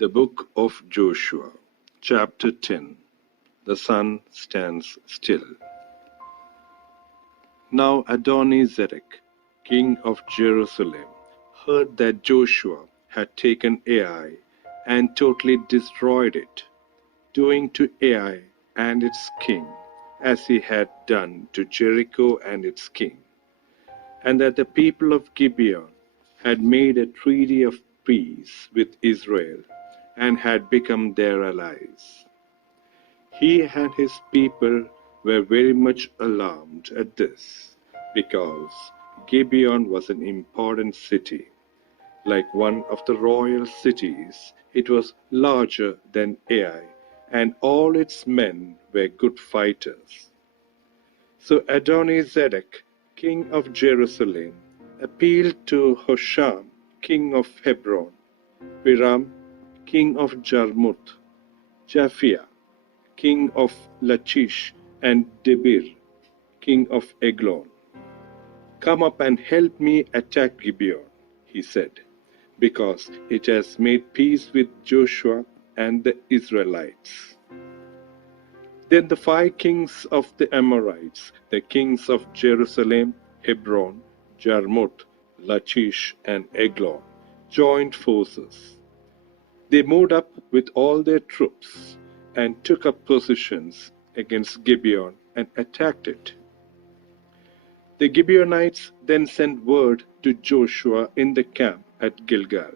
The Book of Joshua, Chapter 10. The sun stands still. Now Adoni-Zedek, king of Jerusalem, heard that Joshua had taken Ai and totally destroyed it, doing to Ai and its king as he had done to Jericho and its king, and that the people of Gibeon had made a treaty of peace with Israel and had become their allies. He and his people were very much alarmed at this, because Gibeon was an important city. Like one of the royal cities, it was larger than Ai, and all its men were good fighters. So Adoni-Zedek, king of Jerusalem, appealed to Hosham, king of Hebron, Piram, king of Jarmuth, Japhia, king of Lachish, and Debir, king of Eglon. Come up and help me attack Gibeon, he said, because it has made peace with Joshua and the Israelites. Then the 5 kings of the Amorites, the kings of Jerusalem, Hebron, Jarmuth, Lachish, and Eglon, joined forces. They moved up with all their troops and took up positions against Gibeon and attacked it. The Gibeonites then sent word to Joshua in the camp at Gilgal,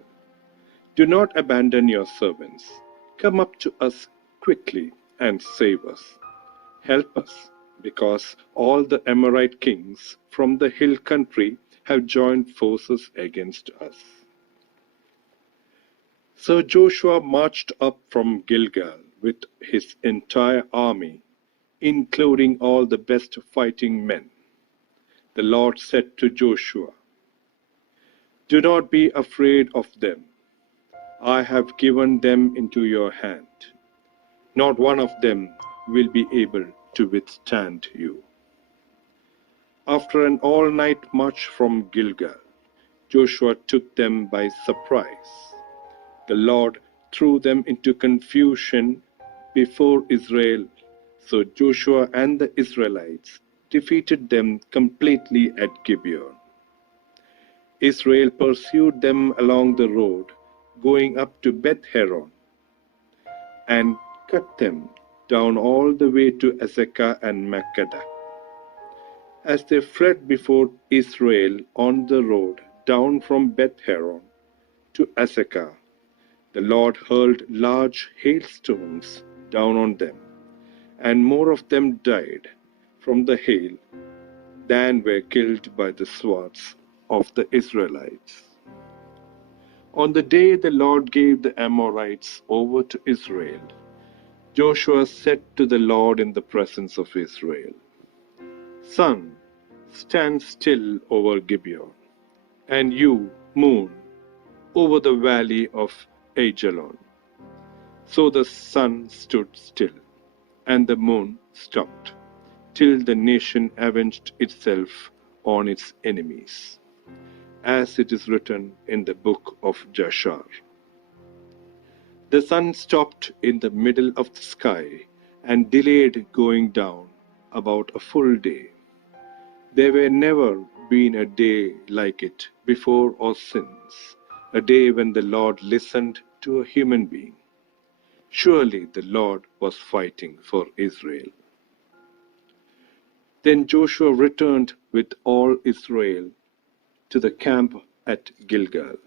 "Do not abandon your servants. Come up to us quickly and save us. Help us, because all the Amorite kings from the hill country have joined forces against us." So Joshua marched up from Gilgal with his entire army, including all the best fighting men. The Lord said to Joshua, "Do not be afraid of them. I have given them into your hand. Not one of them will be able to withstand you." After an all-night march from Gilgal, Joshua took them by surprise. The Lord threw them into confusion before Israel, so Joshua and the Israelites defeated them completely at Gibeon. Israel pursued them along the road, going up to Beth-Horon, and cut them down all the way to Azekah and Makkedah. As they fled before Israel on the road down from Beth-Horon to Azekah, the Lord hurled large hailstones down on them, and more of them died from the hail than were killed by the swords of the Israelites. On the day the Lord gave the Amorites over to Israel, Joshua said to the Lord in the presence of Israel, "Sun, stand still over Gibeon, and you, moon, over the valley of Ajalon." So the sun stood still, and the moon stopped, till the nation avenged itself on its enemies, as it is written in the book of Jashar. The sun stopped in the middle of the sky and delayed going down about a full day. There were never been a day like it before or since, a day when the Lord listened to a human being. Surely the Lord was fighting for Israel. Then Joshua returned with all Israel to the camp at Gilgal.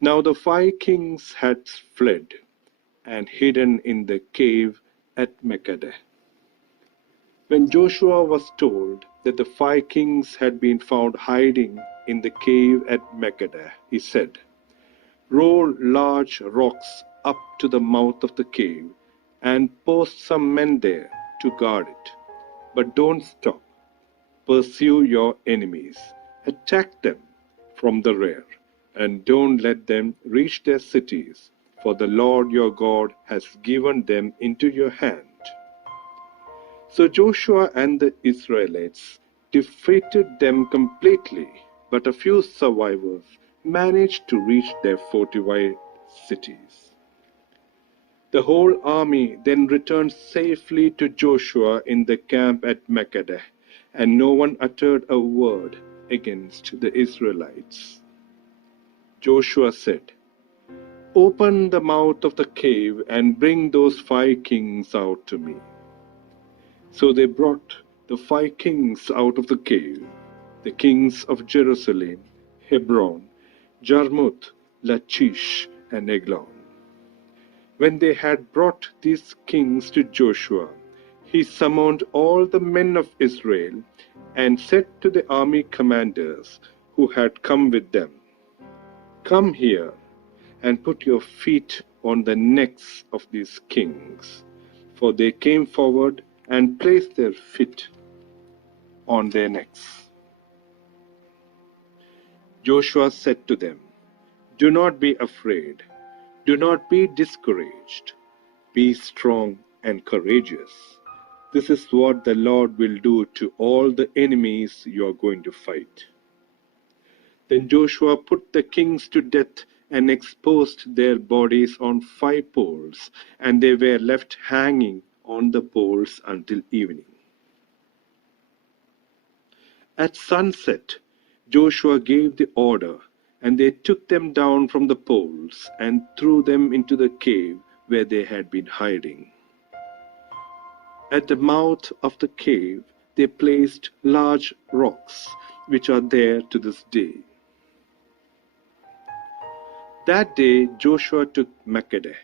Now the 5 kings had fled and hidden in the cave at Makkedah. When Joshua was told that the 5 kings had been found hiding in the cave at Makkedah, he said, "Roll large rocks up to the mouth of the cave and post some men there to guard it. But don't stop. Pursue your enemies. Attack them from the rear, and don't let them reach their cities, for the Lord your God has given them into your hand." So Joshua and the Israelites defeated them completely, but a few survivors managed to reach their fortified cities. The whole army then returned safely to Joshua in the camp at Makkedah, and no one uttered a word against the Israelites. Joshua said, "Open the mouth of the cave and bring those 5 kings out to me." So they brought the 5 kings out of the cave, the kings of Jerusalem, Hebron, Jarmuth, Lachish, and Eglon. When they had brought these kings to Joshua, he summoned all the men of Israel and said to the army commanders who had come with them, "Come here and put your feet on the necks of these kings." For they came forward and placed their feet on their necks. Joshua said to them, "Do not be afraid. Do not be discouraged. Be strong and courageous. This is what the Lord will do to all the enemies you are going to fight." Then Joshua put the kings to death and exposed their bodies on 5 poles, and they were left hanging on the poles until evening. At sunset, Joshua gave the order, and they took them down from the poles and threw them into the cave where they had been hiding. At the mouth of the cave, they placed large rocks, which are there to this day. That day Joshua took Makkedah.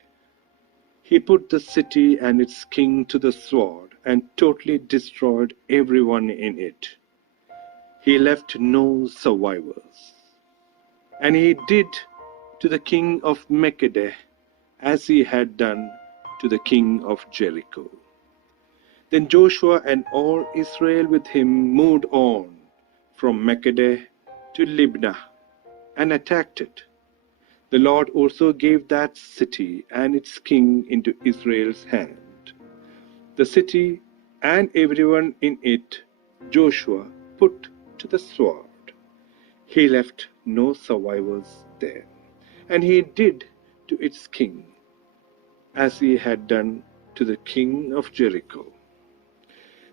He put the city and its king to the sword and totally destroyed everyone in it. He left no survivors. And he did to the king of Makkedah as he had done to the king of Jericho. Then Joshua and all Israel with him moved on from Makkedah to Libnah and attacked it. The Lord also gave that city and its king into Israel's hand. The city and everyone in it Joshua put to the sword. He left no survivors there. And he did to its king as he had done to the king of Jericho.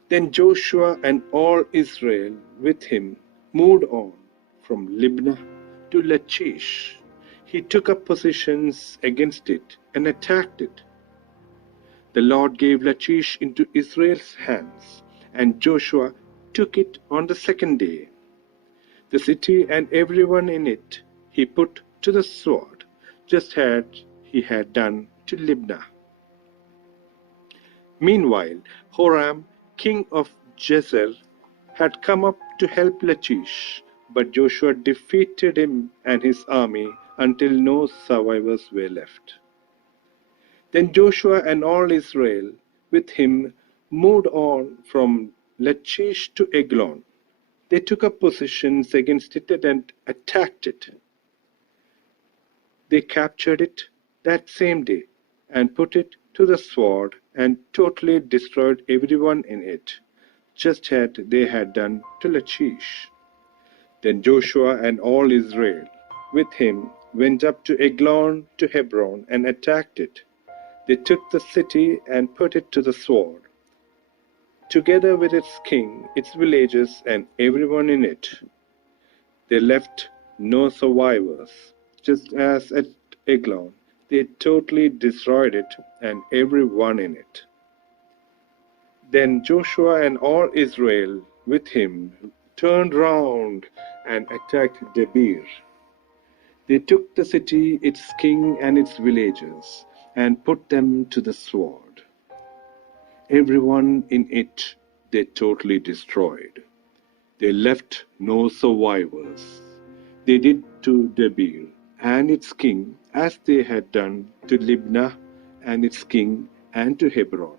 Then Joshua and all Israel with him moved on from Libnah to Lachish. He took up positions against it and attacked it. The Lord gave Lachish into Israel's hands, and Joshua took it on the second day. The city and everyone in it he put to the sword, just as he had done to Libnah. Meanwhile, Horam, king of Gezer, had come up to help Lachish, but Joshua defeated him and his army until no survivors were left. Then Joshua and all Israel with him moved on from Lachish to Eglon. They took up positions against it and attacked it. They captured it that same day and put it to the sword and totally destroyed everyone in it, just as they had done to Lachish. Then Joshua and all Israel with him went up to Eglon to Hebron and attacked it. They took the city and put it to the sword, together with its king, its villages, and everyone in it. They left no survivors, just as at Eglon. They totally destroyed it and everyone in it. Then Joshua and all Israel with him turned round and attacked Debir. They took the city, its king, and its villages, and put them to the sword. Everyone in it they totally destroyed. They left no survivors. They did to Debir and its king as they had done to Libnah and its king and to Hebron.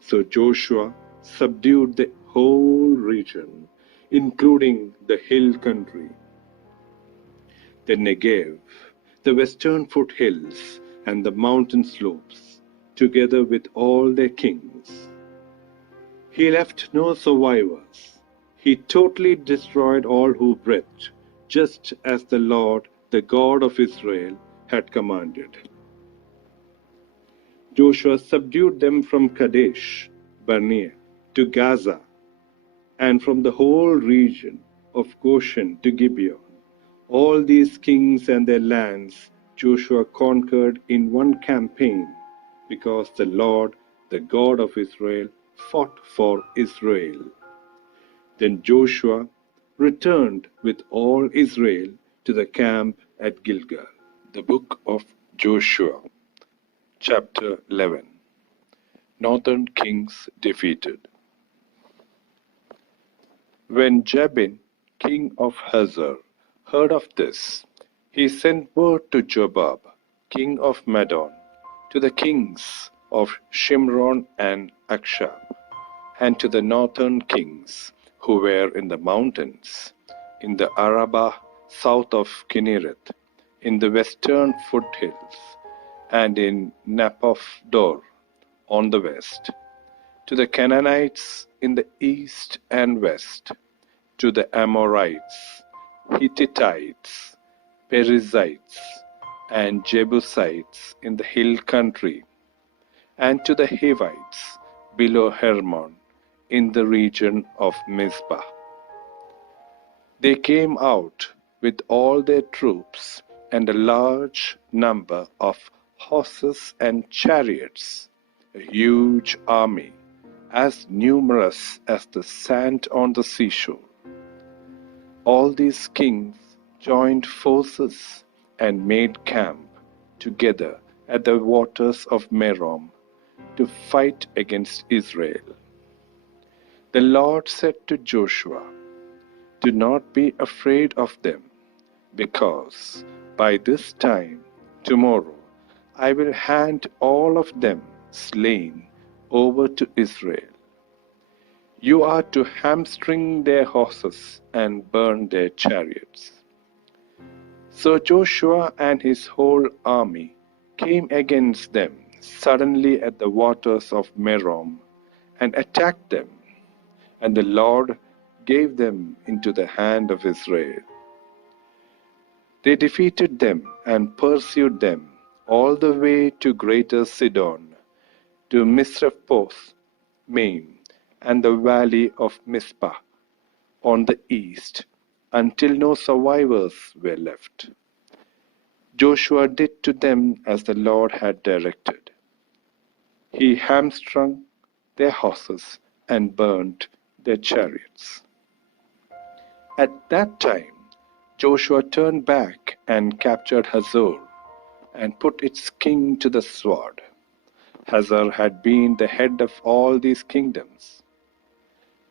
So Joshua subdued the whole region, including the hill country, the Negev, the western foothills, and the mountain slopes, together with all their kings. He left no survivors. He totally destroyed all who breathed, just as the Lord, the God of Israel, had commanded. Joshua subdued them from Kadesh Barnea to Gaza, and from the whole region of Goshen to Gibeon. All these kings and their lands Joshua conquered in one campaign, because the Lord, the God of Israel, fought for Israel. Then Joshua returned with all Israel to the camp at Gilgal. The book of Joshua, chapter 11. Northern kings defeated. When Jabin, king of Hazor, heard of this, he sent word to Jobab, king of Madon, to the kings of Shimron and Akshab, and to the northern kings who were in the mountains, in the Arabah south of Kinnereth, in the western foothills, and in Naphoth Dor on the west, to the Canaanites in the east and west, to the Amorites, Hittites, Perizzites, and Jebusites in the hill country, and to the Hivites below Hermon in the region of Mizpah. They came out with all their troops and a large number of horses and chariots, a huge army, as numerous as the sand on the seashore. All these kings joined forces and made camp together at the waters of Merom to fight against Israel. The Lord said to Joshua, "Do not be afraid of them, because by this time tomorrow I will hand all of them slain over to Israel. You are to hamstring their horses and burn their chariots." So Joshua and his whole army came against them suddenly at the waters of Merom and attacked them, and the Lord gave them into the hand of Israel. They defeated them and pursued them all the way to Greater Sidon, to Misrephoth Maim, and the valley of Mizpah on the east, until no survivors were left. Joshua did to them as the Lord had directed. He hamstrung their horses and burnt their chariots. At that time, Joshua turned back and captured Hazor and put its king to the sword. Hazor had been the head of all these kingdoms.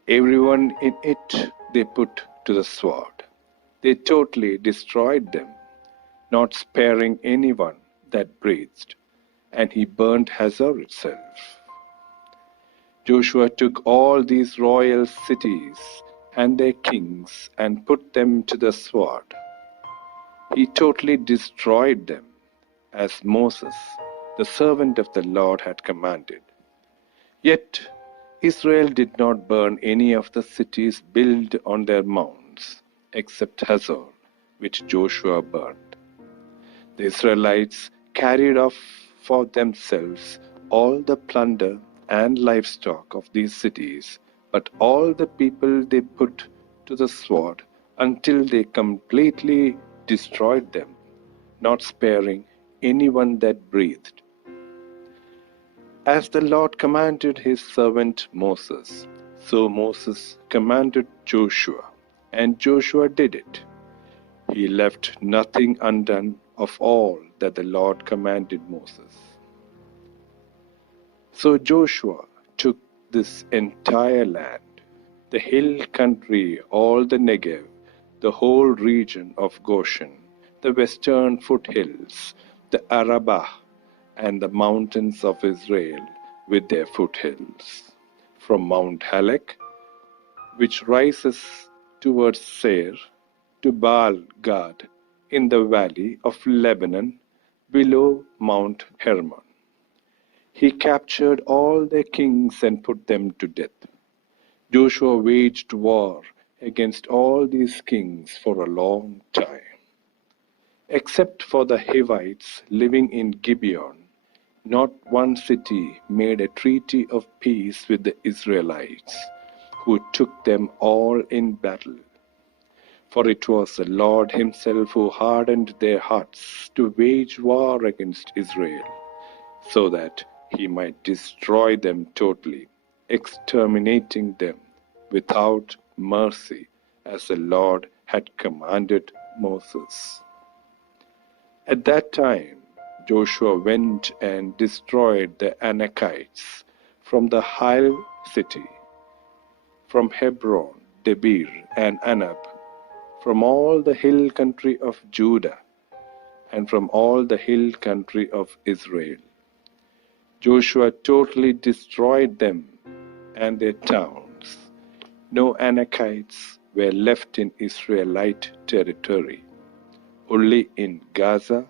Everyone in it they put to the sword. They totally destroyed them, not sparing anyone that breathed, and he burnt Hazor itself. Joshua took all these royal cities and their kings and put them to the sword. He totally destroyed them, as Moses, the servant of the Lord, had commanded. Yet Israel did not burn any of the cities built on their mounds, except Hazor, which Joshua burned. The Israelites carried off for themselves all the plunder and livestock of these cities, but all the people they put to the sword until they completely destroyed them, not sparing anyone that breathed. As the Lord commanded his servant Moses, so Moses commanded Joshua, and Joshua did it. He left nothing undone of all that the Lord commanded Moses. So Joshua took this entire land, the hill country, all the Negev, the whole region of Goshen, the western foothills, the Arabah, and the mountains of Israel with their foothills, from Mount Halak, which rises towards Seir, to Baal Gad in the valley of Lebanon below Mount Hermon. He captured all their kings and put them to death. Joshua waged war against all these kings for a long time. Except for the Hivites living in Gibeon, not one city made a treaty of peace with the Israelites, who took them all in battle. For it was the Lord himself who hardened their hearts to wage war against Israel, so that he might destroy them totally, exterminating them without mercy, as the Lord had commanded Moses. At that time, Joshua went and destroyed the Anakites from the Hill city, from Hebron, Debir, and Anab, from all the hill country of Judah, and from all the hill country of Israel. Joshua totally destroyed them and their towns. No Anakites were left in Israelite territory. Only in Gaza,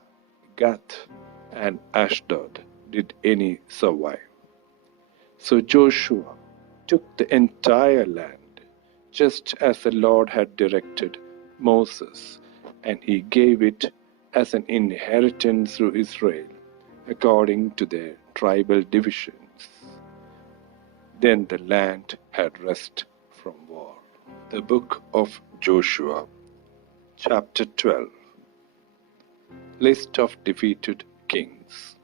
Gath, and Ashdod did any survive. So Joshua took the entire land, just as the Lord had directed Moses, and he gave it as an inheritance through Israel, according to their tribal divisions. Then the land had rest from war. The Book of Joshua, chapter 12. List of defeated kings.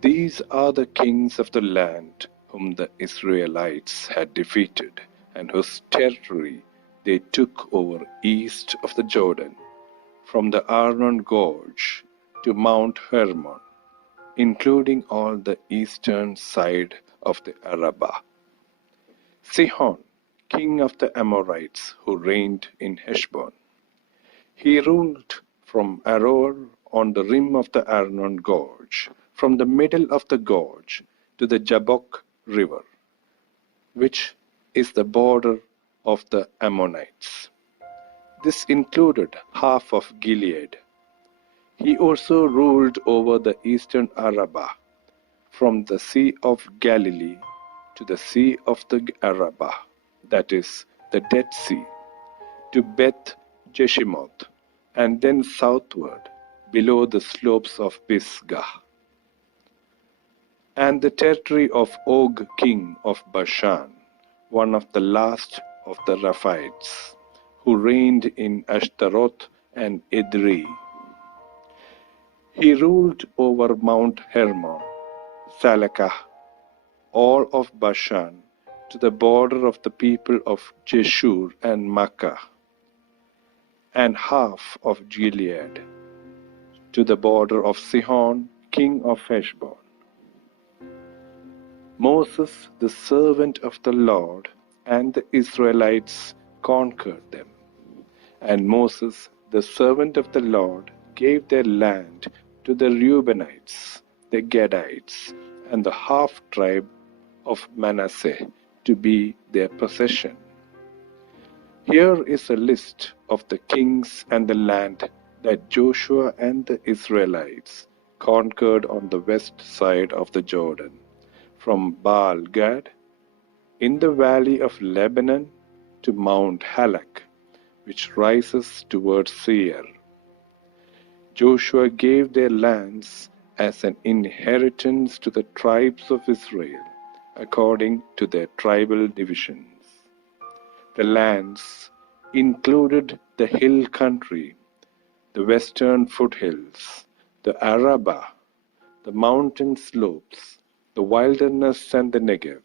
These are the kings of the land whom the Israelites had defeated, and whose territory they took over east of the Jordan, from the Arnon Gorge to Mount Hermon, including all the eastern side of the Arabah. Sihon, king of the Amorites, who reigned in Heshbon. He ruled from Aroer on the rim of the Arnon Gorge, from the middle of the gorge to the Jabbok River, which is the border of the Ammonites. This included half of Gilead. He also ruled over the eastern Arabah, from the Sea of Galilee to the Sea of the Arabah, that is, the Dead Sea, to Beth Jeshimoth, and then southward below the slopes of Pisgah, and the territory of Og, king of Bashan, one of the last of the Rephites, who reigned in Ashtaroth and Edrei. He ruled over Mount Hermon, Salakah, all of Bashan, to the border of the people of Jeshur and Makkah, and half of Gilead, to the border of Sihon, king of Heshbon. Moses, the servant of the Lord, and the Israelites conquered them. And Moses, the servant of the Lord, gave their land to the Reubenites, the Gadites, and the half-tribe of Manasseh to be their possession. Here is a list of the kings and the land that Joshua and the Israelites conquered on the west side of the Jordan, from Baal-Gad in the valley of Lebanon to Mount Halak, which rises towards Seir. Joshua gave their lands as an inheritance to the tribes of Israel, according to their tribal divisions. The lands included the hill country, the western foothills, the Arabah, the mountain slopes, the wilderness, and the Negev.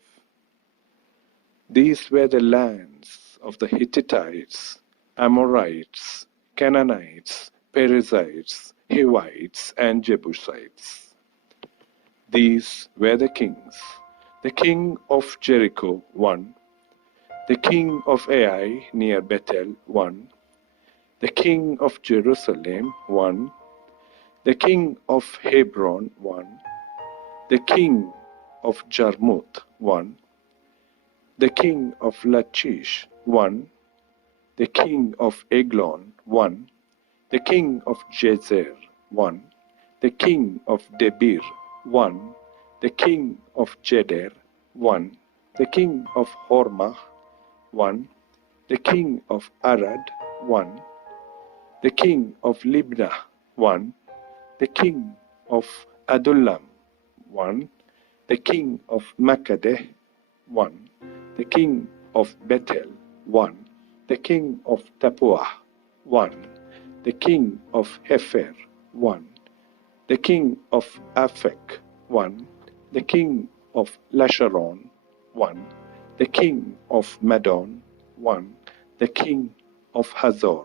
These were the lands of the Hittites, Amorites, Canaanites, Perizzites, Hivites, and Jebusites. These were the kings: the king of Jericho, 1; the king of Ai near Bethel, 1; the king of Jerusalem, 1; the king of Hebron, 1; the king of Jarmuth, 1; the king of Lachish, 1; the king of Eglon, 1; the king of Jazer, 1; the king of Debir, 1; the king of Jeder, 1; the king of Hormah, 1; the king of Arad, 1, the king of Libnah, 1, the king of Adullam, 1, the king of Makkadah, 1, the king of Bethel, 1, the king of Tappuah, 1, the king of Hepher, 1, the king of Aphek, 1, the king of Lasharon, 1, the king of Madon, 1, the king of Hazor,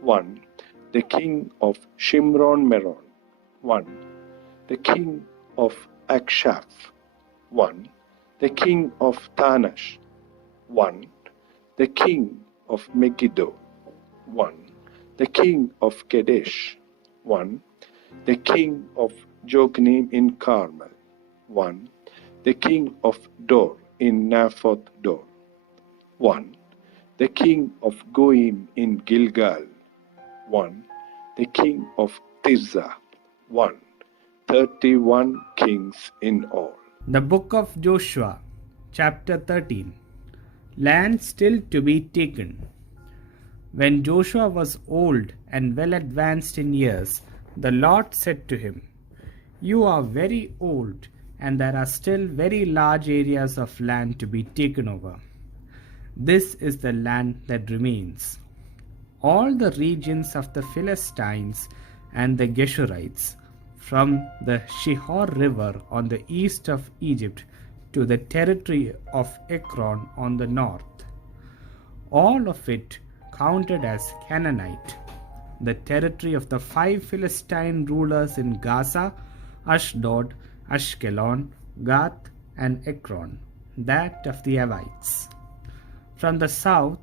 1, the king of Shimron Meron, 1, the king of Akshaph, 1, the king of Tanash, 1, the king of Megiddo, 1, the king of Kadesh, 1, the king of Jokneam in Carmel, 1, the king of Dor in Naphoth Dor, 1, the king of Goim in Gilgal, 1, the king of Tirzah, 1, 31 kings in all. The Book of Joshua, chapter 13. Land still to be taken. When Joshua was old and well advanced in years, the Lord said to him, "You are very old, and there are still very large areas of land to be taken over. This is the land that remains. All the regions of the Philistines and the Geshurites, from the Shihor River on the east of Egypt to the territory of Ekron on the north. All of it counted as Canaanite. The territory of the 5 Philistine rulers in Gaza, Ashdod, Ashkelon, Gath, and Ekron, that of the Avites. From the south,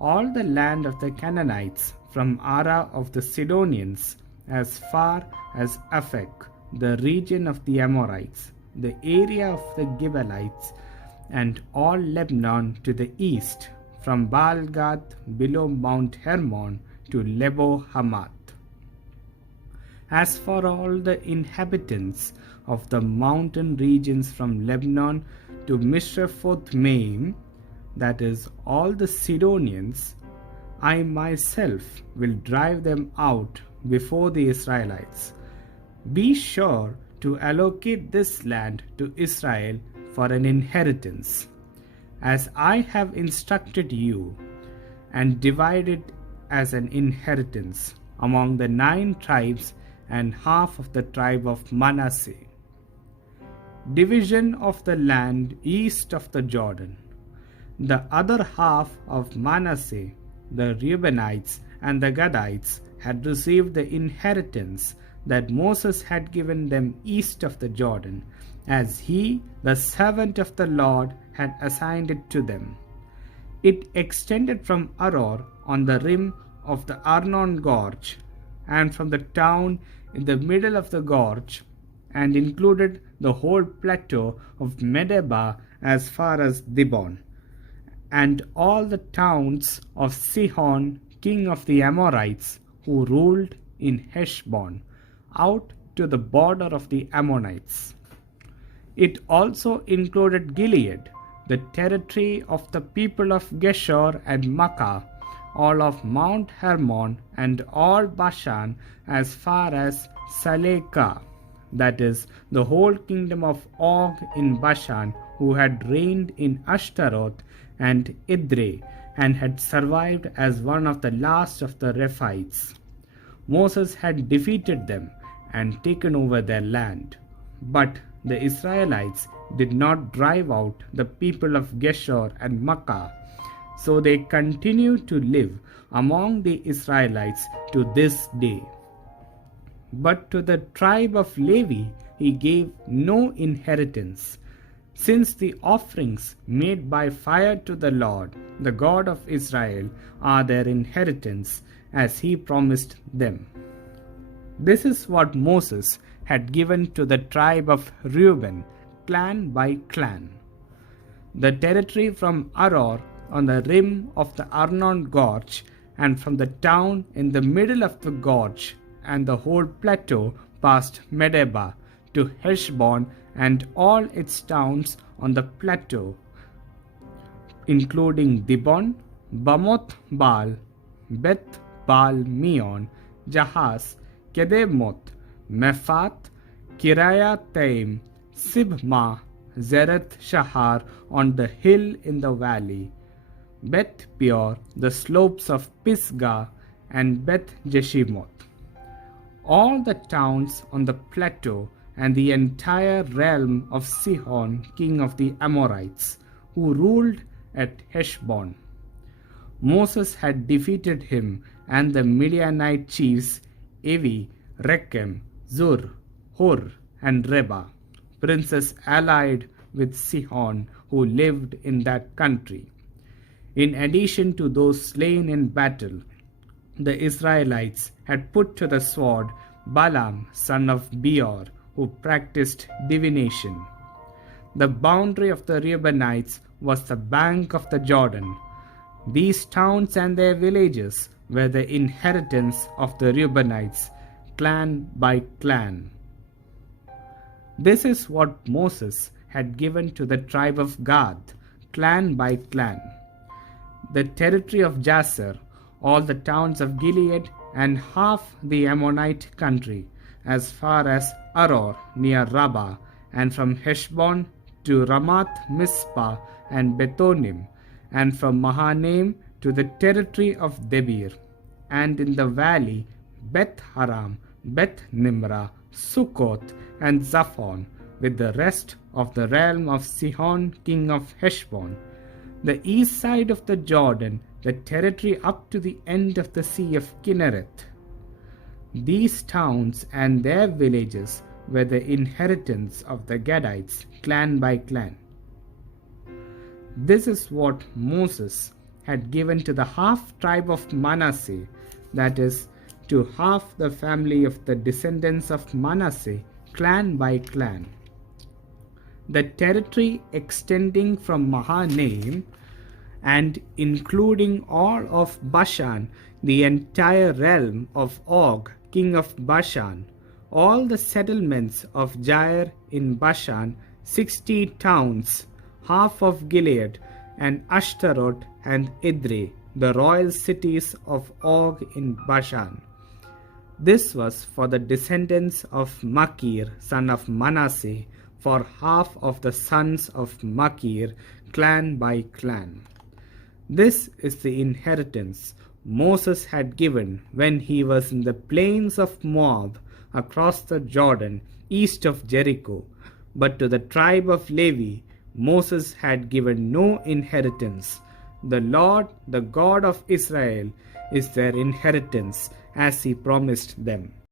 all the land of the Canaanites, from Ara of the Sidonians, as far as Aphek, the region of the Amorites, the area of the Gibeonites, and all Lebanon to the east, from Baal-Gad below Mount Hermon to Lebo Hamath. As for all the inhabitants of the mountain regions from Lebanon to Mishrephoth-Maim, that is, all the Sidonians, I myself will drive them out before the Israelites. Be sure to allocate this land to Israel for an inheritance, as I have instructed you, and divide it as an inheritance among the 9 tribes and half of the tribe of Manasseh. Division of the land east of the Jordan. The other half of Manasseh, the Reubenites and the Gadites, had received the inheritance that Moses had given them east of the Jordan, as he, the servant of the Lord, had assigned it to them. It extended from Aror on the rim of the Arnon Gorge, and from the town in the middle of the gorge, and included the whole plateau of Medeba as far as Dibon, and all the towns of Sihon, king of the Amorites, who ruled in Heshbon, out to the border of the Ammonites. It also included Gilead, the territory of the people of Geshur and Makkah, all of Mount Hermon, and all Bashan as far as Salekah, that is, the whole kingdom of Og in Bashan, who had reigned in Ashtaroth and Idre, and had survived as one of the last of the Rephites. Moses had defeated them and taken over their land. But the Israelites did not drive out the people of Geshur and Makkah, so they continue to live among the Israelites to this day. But to the tribe of Levi he gave no inheritance, since the offerings made by fire to the Lord, the God of Israel, are their inheritance, as he promised them. This is what Moses had given to the tribe of Reuben, clan by clan. The territory from Aror on the rim of the Arnon Gorge, and from the town in the middle of the gorge, and the whole plateau past Medeba to Heshbon, and all its towns on the plateau, including Dibon, Bamoth Baal, Beth Baal Meon, Jahaz, Kedemoth, Mephath, Kiriathaim, Sibmah, Zereth Shahar on the hill in the valley, Beth Peor, the slopes of Pisgah, and Beth Jeshimoth. All the towns on the plateau and the entire realm of Sihon, king of the Amorites, who ruled at Heshbon. Moses had defeated him and the Midianite chiefs Evi, Rechem, Zur, Hur, and Reba, princes allied with Sihon who lived in that country. In addition to those slain in battle, the Israelites had put to the sword Balaam, son of Beor, who practiced divination. The boundary of the Reubenites was the bank of the Jordan. These towns and their villages were the inheritance of the Reubenites, clan by clan. This is what Moses had given to the tribe of Gad, clan by clan. The territory of Jazer, all the towns of Gilead, and half the Ammonite country, as far as Aror near Rabbah, and from Heshbon to Ramath Mizpah and Bethonim, and from Mahanaim to the territory of Debir, and in the valley Beth Haram, Beth Nimrah, Sukkoth, and Zaphon, with the rest of the realm of Sihon, king of Heshbon, the east side of the Jordan, the territory up to the end of the sea of Kinnereth. These towns and their villages were the inheritance of the Gadites, clan by clan. This is what Moses had given to the half tribe of Manasseh, that is, to half the family of the descendants of Manasseh, clan by clan. The territory extending from Mahanaim and including all of Bashan, the entire realm of Og, king of Bashan, all the settlements of Jair in Bashan, 60 towns, half of Gilead, and Ashtaroth and Idri, the royal cities of Og in Bashan. This was for the descendants of Machir, son of Manasseh, for half of the sons of Machir, clan by clan. This is the inheritance Moses had given when he was in the plains of Moab, across the Jordan, east of Jericho. But to the tribe of Levi, Moses had given no inheritance. The Lord, the God of Israel, is their inheritance, as he promised them.